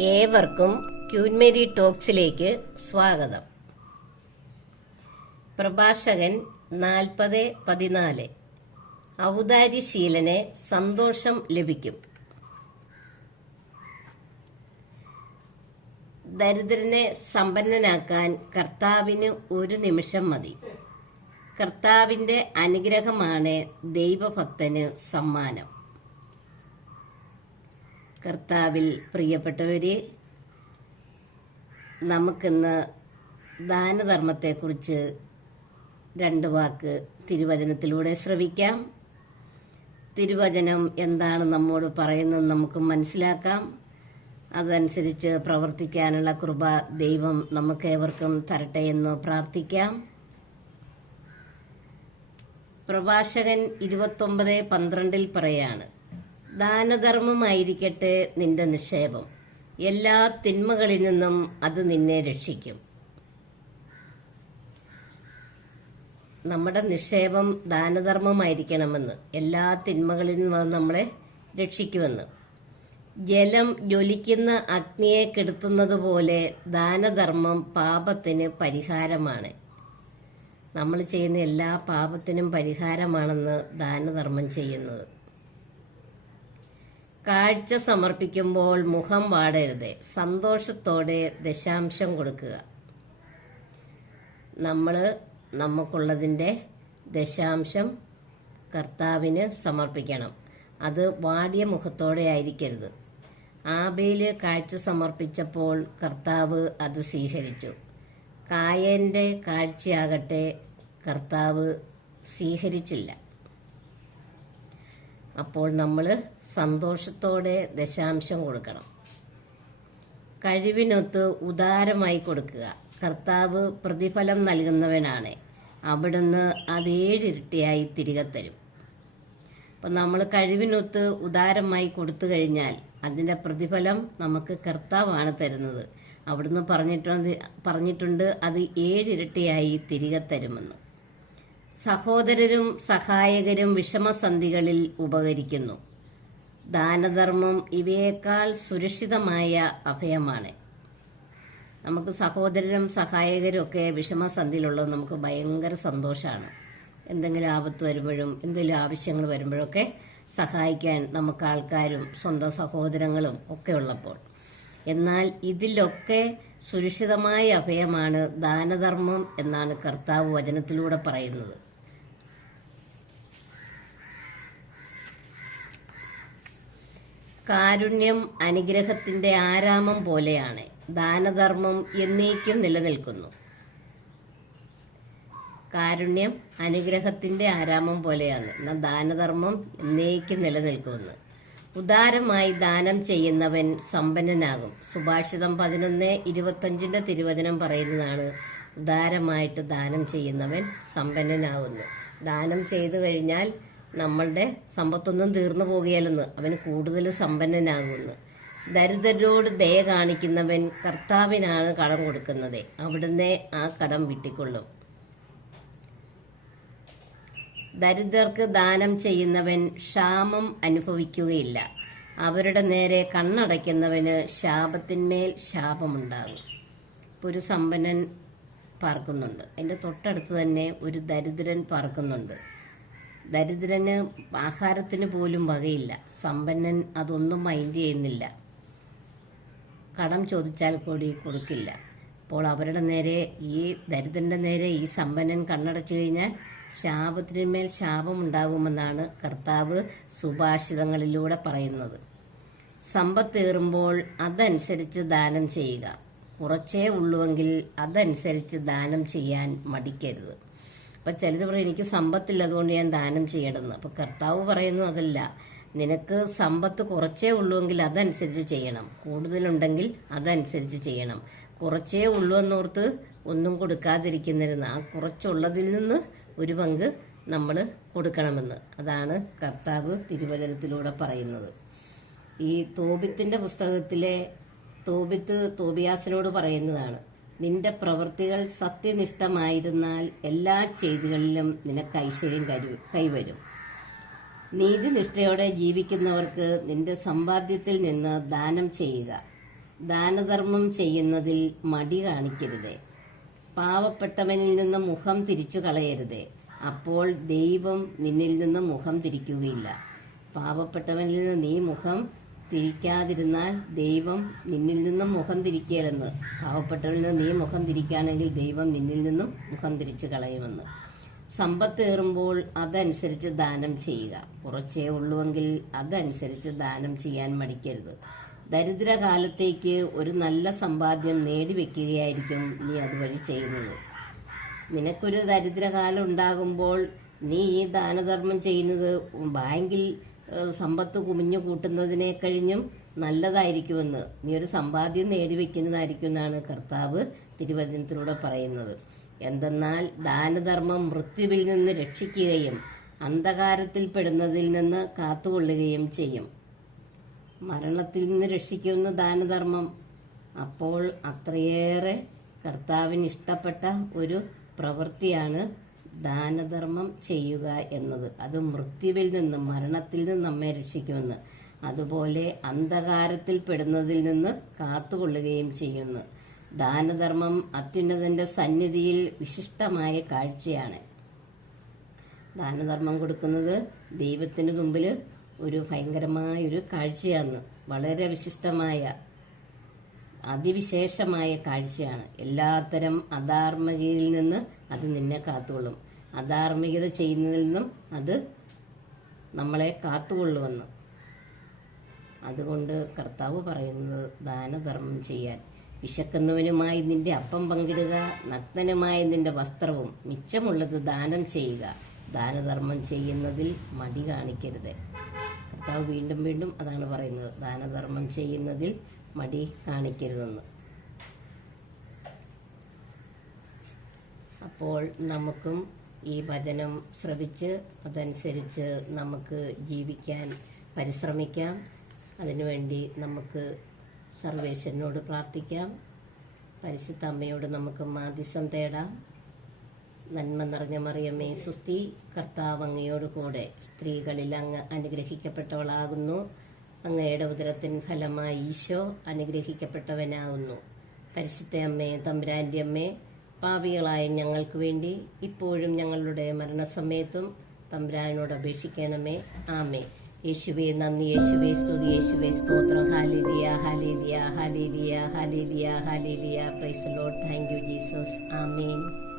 ഏവർക്കും queen Mary ടോക്സിലേക്ക് സ്വാഗതം. പ്രഭാഷകൻ 40:14. ഔദാര്യശീലന് സന്തോഷം ലഭിക്കും. ദരിദ്രനെ സമ്പന്നനാക്കാൻ കർത്താവിന് ഒരു നിമിഷം മതി. കർത്താവിന്റെ അനുഗ്രഹമാണ് ദൈവഭക്തന് സമ്മാനം. കർത്താവിൽ പ്രിയപ്പെട്ടവരെ, നമുക്കിന്ന് ദാനധർമ്മത്തെക്കുറിച്ച് 2 വാക്ക് തിരുവചനത്തിലൂടെ ശ്രവിക്കാം. തിരുവചനം എന്താണ് നമ്മോട് പറയുന്നത് നമുക്ക് മനസ്സിലാക്കാം. അതനുസരിച്ച് പ്രവർത്തിക്കാനുള്ള കൃപ ദൈവം നമുക്കേവർക്കും തരട്ടെ എന്ന് പ്രാർത്ഥിക്കാം. പ്രഭാഷകൻ 29:12 പറയാണ്, ദാനധർമ്മമായിരിക്കട്ടെ നിന്റെ നിക്ഷേപം, എല്ലാ തിന്മകളിൽ നിന്നും അത് നിന്നെ രക്ഷിക്കും. നമ്മുടെ നിക്ഷേപം ദാനധർമ്മമായിരിക്കണമെന്ന്, എല്ലാ തിന്മകളിൽ നിന്നും നമ്മളെ രക്ഷിക്കുമെന്ന്. ജലം ജ്വലിക്കുന്ന അഗ്നിയെ കെടുത്തുന്നത് പോലെ ദാനധർമ്മം പാപത്തിന് പരിഹാരമാണ്. നമ്മൾ ചെയ്യുന്ന എല്ലാ പാപത്തിനും പരിഹാരമാണെന്ന് ദാനധർമ്മം ചെയ്യുന്നത്. കാഴ്ച സമർപ്പിക്കുമ്പോൾ മുഖം വാടരുത്, സന്തോഷത്തോടെ ദശാംശം കൊടുക്കുക. നമുക്കുള്ളതിൻ്റെ ദശാംശം കർത്താവിന് സമർപ്പിക്കണം. അത് വാടിയ മുഖത്തോടെ ആയിരിക്കരുത്. ആബേല് കാഴ്ച സമർപ്പിച്ചപ്പോൾ കർത്താവ് അത് സ്വീകരിച്ചു. കായന്റെ കാഴ്ചയാകട്ടെ കർത്താവ് സ്വീകരിച്ചില്ല. അപ്പോൾ നമ്മൾ സന്തോഷത്തോടെ ദശാംശം കൊടുക്കണം. കഴിവിനൊത്ത് ഉദാരമായി കൊടുക്കുക. കർത്താവ് പ്രതിഫലം നൽകുന്നവനാണ്. അവിടുന്ന് അത് 7 ഇരട്ടിയായി തിരികെ തരും. അപ്പം നമ്മൾ കഴിവിനൊത്ത് ഉദാരമായി കൊടുത്തു കഴിഞ്ഞാൽ അതിൻ്റെ പ്രതിഫലം നമുക്ക് കർത്താവാണ് തരുന്നത്. അവിടുന്ന് പറഞ്ഞിട്ടുണ്ട് അത് 7 ഇരട്ടിയായി തിരികെ തരുമെന്ന്. സഹോദരരും സഹായകരും വിഷമസന്ധികളിൽ ഉപകരിക്കുന്നു. ദാനധർമ്മം ഇവയേക്കാൾ സുരക്ഷിതമായ അഭയമാണ്. നമുക്ക് സഹോദരരും സഹായകരും ഒക്കെ വിഷമസന്ധിയിലുള്ളത് നമുക്ക് ഭയങ്കര സന്തോഷമാണ്. എന്തെങ്കിലും ആപത്ത് വരുമ്പോഴും എന്തെങ്കിലും ആവശ്യങ്ങൾ വരുമ്പോഴൊക്കെ സഹായിക്കാൻ നമുക്ക് ആൾക്കാരും സ്വന്തം സഹോദരങ്ങളും ഒക്കെ ഉള്ളപ്പോൾ. എന്നാൽ ഇതിലൊക്കെ സുരക്ഷിതമായ അഭയമാണ് ദാനധർമ്മം എന്നാണ് കർത്താവ് വചനത്തിലൂടെ പറയുന്നത്. കാരുണ്യം അനുഗ്രഹത്തിന്റെ ആരാമം പോലെയാണ്. ദാനധർമ്മം എന്നേക്കും നിലനിൽക്കുന്നു. കാരുണ്യം അനുഗ്രഹത്തിന്റെ ആരാമം പോലെയാണ്, എന്നാൽ ദാനധർമ്മം എന്നേക്കും നിലനിൽക്കുന്നു. ഉദാരമായി ദാനം ചെയ്യുന്നവൻ സമ്പന്നനാകും. സുഭാഷിതം 11:25 തിരുവചനം പറയുന്നതാണ്, ഉദാരമായിട്ട് ദാനം ചെയ്യുന്നവൻ സമ്പന്നനാകുന്നു. ദാനം ചെയ്തു കഴിഞ്ഞാൽ നമ്മളുടെ സമ്പത്തൊന്നും തീർന്നു പോകുകയല്ലെന്ന്, അവൻ കൂടുതൽ സമ്പന്നനാകുന്നു. ദരിദ്രരോട് ദയ കാണിക്കുന്നവൻ കർത്താവിനാണ് കടം കൊടുക്കുന്നത്. അവിടുന്ന് ആ കടം വിട്ടിക്കൊള്ളും. ദരിദ്രർക്ക് ദാനം ചെയ്യുന്നവൻ ക്ഷാമം അനുഭവിക്കുകയില്ല. അവരുടെ നേരെ കണ്ണടയ്ക്കുന്നവന് ശാപത്തിന്മേൽ ശാപമുണ്ടാകും. ഇപ്പോൾ ഒരു സമ്പന്നൻ പാർക്കുന്നുണ്ട്, അതിൻ്റെ തൊട്ടടുത്ത് തന്നെ ഒരു ദരിദ്രൻ പാർക്കുന്നുണ്ട്. ദരിദ്രന് ആഹാരത്തിന് പോലും വകയില്ല. സമ്പന്നൻ അതൊന്നും മൈൻഡ് ചെയ്യുന്നില്ല. കടം ചോദിച്ചാൽ കൂടി കൊടുക്കില്ല. അപ്പോൾ അവരുടെ നേരെ, ഈ ദരിദ്രന്റെ നേരെ ഈ സമ്പന്നൻ കണ്ണടച്ചു കഴിഞ്ഞാൽ ശാപത്തിന്മേൽ ശാപം ഉണ്ടാകുമെന്നാണ് കർത്താവ് സുഭാഷിതങ്ങളിലൂടെ പറയുന്നത്. സമ്പത്തേറുമ്പോൾ അതനുസരിച്ച് ദാനം ചെയ്യുക. കുറച്ചേ ഉള്ളുവെങ്കിൽ അതനുസരിച്ച് ദാനം ചെയ്യാൻ മടിക്കരുത്. അപ്പം ചിലർ പറയും എനിക്ക് സമ്പത്തില്ല അതുകൊണ്ട് ഞാൻ ദാനം ചെയ്യണമെന്ന്. അപ്പം കർത്താവ് പറയുന്നു അതല്ല, നിനക്ക് സമ്പത്ത് കുറച്ചേ ഉള്ളുവെങ്കിൽ അതനുസരിച്ച് ചെയ്യണം. കൂടുതലുണ്ടെങ്കിൽ അതനുസരിച്ച് ചെയ്യണം. കുറച്ചേ ഉള്ളൂ എന്നോർത്ത് ഒന്നും കൊടുക്കാതിരിക്കുന്നതിന് ആ കുറച്ചുള്ളതിൽ നിന്ന് ഒരു പങ്ക് നമ്മൾ കൊടുക്കണമെന്ന്. അതാണ് കർത്താവ് തിരുവചനത്തിലൂടെ പറയുന്നത്. ഈ തോബിത്തിന്റെ പുസ്തകത്തിലെ തോബിയാസിനോട് പറയുന്നതാണ്, നിന്റെ പ്രവൃത്തികൾ സത്യനിഷ്ഠമായിരുന്നാൽ എല്ലാ ചെയ്തികളിലും നിനക്ക് ഐശ്വര്യം കൈവരും. നീതിനിഷ്ഠയോടെ ജീവിക്കുന്നവർക്ക് നിന്റെ സമ്പാദ്യത്തിൽ നിന്ന് ദാനം ചെയ്യുക. ദാനധർമ്മം ചെയ്യുന്നതിൽ മടി കാണിക്കരുത്. പാവപ്പെട്ടവനിൽ നിന്ന് മുഖം തിരിച്ചു കളയരുത്. അപ്പോൾ ദൈവം നിന്നിൽ നിന്ന് മുഖം തിരിക്കുകയില്ല. പാവപ്പെട്ടവനിൽ നിന്ന് നീ മുഖം തിരിക്കാതിരുന്നാൽ ദൈവം നിന്നിൽ നിന്നും മുഖം തിരിക്കരുതെന്ന്. പാവപ്പെട്ടവനിൽ നിന്ന് നീ മുഖം തിരിക്കുകയാണെങ്കിൽ ദൈവം നിന്നിൽ നിന്നും മുഖം തിരിച്ചു കളയുമെന്ന്. സമ്പത്ത് ഏറുമ്പോൾ അതനുസരിച്ച് ദാനം ചെയ്യുക. കുറച്ചേ ഉള്ളുവെങ്കിൽ അതനുസരിച്ച് ദാനം ചെയ്യാൻ മടിക്കരുത്. ദരിദ്രകാലത്തേക്ക് ഒരു നല്ല സമ്പാദ്യം നേടിവെക്കുകയായിരിക്കും നീ അതുവഴി ചെയ്യുന്നത്. നിനക്കൊരു ദരിദ്രകാലം ഉണ്ടാകുമ്പോൾ നീ ഈ ദാനധർമ്മം ചെയ്യുന്നത് ബാങ്കിൽ സമ്പത്ത് കുമിഞ്ഞു കൂട്ടുന്നതിനെ കഴിഞ്ഞും നല്ലതായിരിക്കുമെന്ന്, നീ ഒരു സമ്പാദ്യം നേടിവെക്കുന്നതായിരിക്കും എന്നാണ് കർത്താവ് തിരുവചനത്തിലൂടെ പറയുന്നത്. എന്തെന്നാൽ ദാനധർമ്മം മൃത്യുവിൽ നിന്ന് രക്ഷിക്കുകയും അന്ധകാരത്തിൽ പെടുന്നതിൽ നിന്ന് കാത്തുകൊള്ളുകയും ചെയ്യും. മരണത്തിൽ നിന്ന് രക്ഷിക്കുന്ന ദാനധർമ്മം. അപ്പോൾ അത്രയേറെ കർത്താവിന് ഇഷ്ടപ്പെട്ട ഒരു പ്രവൃത്തിയാണ് ദാനധർമ്മം ചെയ്യുക എന്നത്. അത് മൃത്യുവിൽ നിന്ന്, മരണത്തിൽ നിന്ന് നമ്മെ രക്ഷിക്കുമെന്ന്, അതുപോലെ അന്ധകാരത്തിൽ പെടുന്നതിൽ നിന്ന് കാത്തുകൊള്ളുകയും ചെയ്യുന്നു. ദാനധർമ്മം അത്യുന്നതന്റെ സന്നിധിയിൽ വിശിഷ്ടമായ കാഴ്ചയാണ്. ദാനധർമ്മം കൊടുക്കുന്നത് ദൈവത്തിന് മുമ്പിൽ ഒരു ഭയങ്കരമായ ഒരു കാഴ്ചയാണ്. വളരെ വിശിഷ്ടമായ അതിവിശേഷമായ കാഴ്ചയാണ്. എല്ലാത്തരം അധാർമികതയിൽ നിന്ന് അത് നിന്നെ കാത്തുകൊള്ളും. അധാർമികത ചെയ്യുന്നതിൽ നിന്നും അത് നമ്മളെ കാത്തുകൊള്ളുമെന്ന്. അതുകൊണ്ട് കർത്താവ് പറയുന്നത് ദാനധർമ്മം ചെയ്യാൻ. വിശക്കുന്നവനുമായി നിന്റെ അപ്പം പങ്കിടുക, നഗ്നനുമായി നിന്റെ വസ്ത്രവും മിച്ചമുള്ളത് ദാനം ചെയ്യുക. ദാനധർമ്മം ചെയ്യുന്നതിൽ മടി കാണിക്കരുത്. കർത്താവ് വീണ്ടും വീണ്ടും അതാണ് പറയുന്നത്, ദാനധർമ്മം ചെയ്യുന്നതിൽ മടി കാണിക്കരുതെന്ന്. അപ്പോൾ നമുക്കും ഈ വചനം ശ്രവിച്ച് അതനുസരിച്ച് നമുക്ക് ജീവിക്കാൻ പരിശ്രമിക്കാം. അതിനുവേണ്ടി നമുക്ക് സർവേശ്വരനോട് പ്രാർത്ഥിക്കാം. പരിശുദ്ധ അമ്മയോട് നമുക്ക് മാധ്യസ്ഥം തേടാം. നന്മ നിറഞ്ഞ മറിയമേ സുസ്തി, കർത്താവ് അങ്ങയോട് കൂടെ സ്ത്രീകളിൽ അങ്ങ് അനുഗ്രഹിക്കപ്പെട്ടവളാകുന്നു. അങ്ങയുടെ ഉദരത്തിൻ ഫലമായി ഈശോ അനുഗ്രഹിക്കപ്പെട്ടവനാകുന്നു. പരിശുദ്ധ അമ്മേ, തമ്പുരാന്റെ അമ്മേ, പാപികളായ ഞങ്ങൾക്ക് വേണ്ടി ഇപ്പോഴും ഞങ്ങളുടെ മരണസമയത്തും തമ്പുരാനോട് അപേക്ഷിക്കണമേ. ആമേ. യേശുവേ നന്ദി, യേശുവേ സ്തുതി, യേശുവേ സ്തോത്രം. Hallelujah, hallelujah, hallelujah, hallelujah, hallelujah. Praise the Lord. Thank you Jesus. Amen.